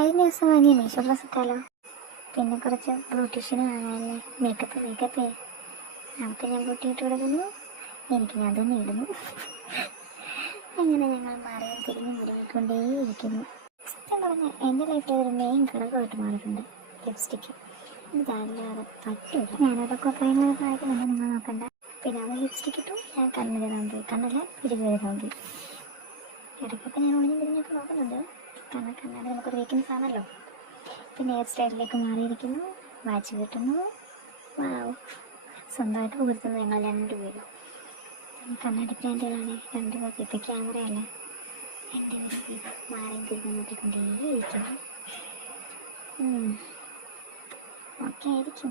കഴിഞ്ഞ ദിവസം വാങ്ങിയ മീഷോ ഡ്രസ്സ് ഇട്ടാലോ? പിന്നെ കുറച്ച് ബ്യൂട്ടീഷ്യന് വാങ്ങാനല്ലേ, മേക്കപ്പേ നമുക്ക് ഞാൻ ബ്യൂട്ടിയിട്ട് കൊടുക്കുന്നു, എനിക്ക് ഞാൻ തന്നെ ഇടുന്നു. അങ്ങനെ ഞങ്ങൾ മാറിയും തിരിഞ്ഞു മുരുകിക്കൊണ്ടേയിരിക്കുന്നു. സത്യം പറഞ്ഞാൽ എൻ്റെ ലൈഫിൽ ഒരു മെയിൻ ഘടകമായിട്ട് മാറിയിട്ടുണ്ട് ലിപ്സ്റ്റിക്ക്. ഇതല്ലാതെ പറ്റില്ല. ഞാനതൊക്കെ പറയുന്നത് പ്രായത്തിലൊന്നും നിങ്ങൾ നോക്കണ്ട. പിന്നെ അവൻ ലിപ്സ്റ്റിക്ക് ഇട്ടു, ഞാൻ കണ്ണെഴുതാൻ പോയി, കണ്ണല്ല പിരിവെഴുതാൻ പോയി. ഇടയ്ക്കൊക്കെ ഞാൻ ഒളിഞ്ഞു തിരിഞ്ഞൊക്കെ നോക്കുന്നുണ്ട്, കാരണം കണ്ണാടി നമുക്കൊരു വീക്ക്നെസ് ആണല്ലോ. പിന്നെ ഹെയർ സ്റ്റൈലിലേക്ക് മാറിയിരിക്കുന്നു, വാച്ച് കിട്ടുന്നു. വാവ്, സ്വന്തമായിട്ട് പുകഴ്ത്തുന്നു ഞങ്ങൾ രണ്ടുപേരും. കണ്ണാടി ബ്രാൻഡുകളാണ് രണ്ടുപേർക്ക്. ഇപ്പം ക്യാമറയല്ല, രണ്ടുപേരും മാറിയും തിരിഞ്ഞു നോക്കിക്കൊണ്ടേയിരിക്കുന്നു. ഓക്കെ ആയിരിക്കും.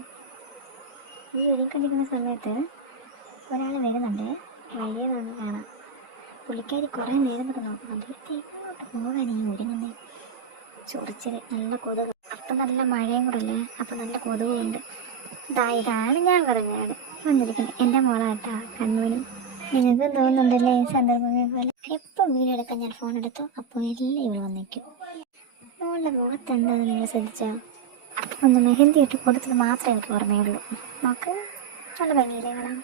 ഈ ഒരുക്കൊണ്ടിരിക്കുന്ന സമയത്ത് ഒരാൾ വരുന്നുണ്ട്, വഴിയെ നിന്ന് കാണാം. പുള്ളിക്കാരി കുറേ നേരം തൊട്ട് നോക്കുന്നുണ്ട്, എങ്ങോട്ട് പോകാൻ ഈ ഒരുങ്ങുന്നേ. ചൊറിച്ചിൽ, നല്ല കൊതുക്. അപ്പം നല്ല മഴയും കൂടെ അല്ലേ, അപ്പം നല്ല കൊതുകുണ്ട്. ഇതാണ് ഞാൻ പറഞ്ഞാണ് വന്നിരിക്കുന്നത്. എൻ്റെ മോളാട്ടാ കണ്ണൂനി. നിങ്ങൾക്ക് തോന്നുന്നുണ്ടല്ലേ സന്ദർഭങ്ങൾ പോലെ. എപ്പോൾ വീഡിയോ എടുക്കാൻ ഞാൻ ഫോൺ എടുത്തു അപ്പോൾ എല്ലാം ഇവിടെ വന്നേക്കും. മോളുടെ മുഖത്ത് എന്താണെന്ന് നിങ്ങൾ ശ്രദ്ധിച്ചോ? ഒന്ന് മെഹന്തി ഇട്ട് കൊടുത്തത് മാത്രമേ എനിക്ക് ഓർമ്മയുള്ളൂ. നമുക്ക് നല്ല ഭംഗിയിലേ കാണാം.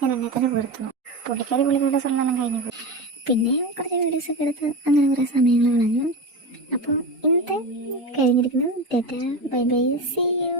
ഞാൻ എന്നെ തന്നെ പുറത്തുന്നു. പുള്ളിക്കാരുടെ സ്വർണ്ണമെല്ലാം കഴിഞ്ഞു പോയി. പിന്നെ കുറച്ച് വീഡിയോസൊക്കെ എടുത്ത് അങ്ങനെ കുറേ സമയങ്ങൾ കളഞ്ഞു. അപ്പോൾ ഇന്നത്തെ കഴിഞ്ഞിരിക്കുന്നു. Bye bye, see U.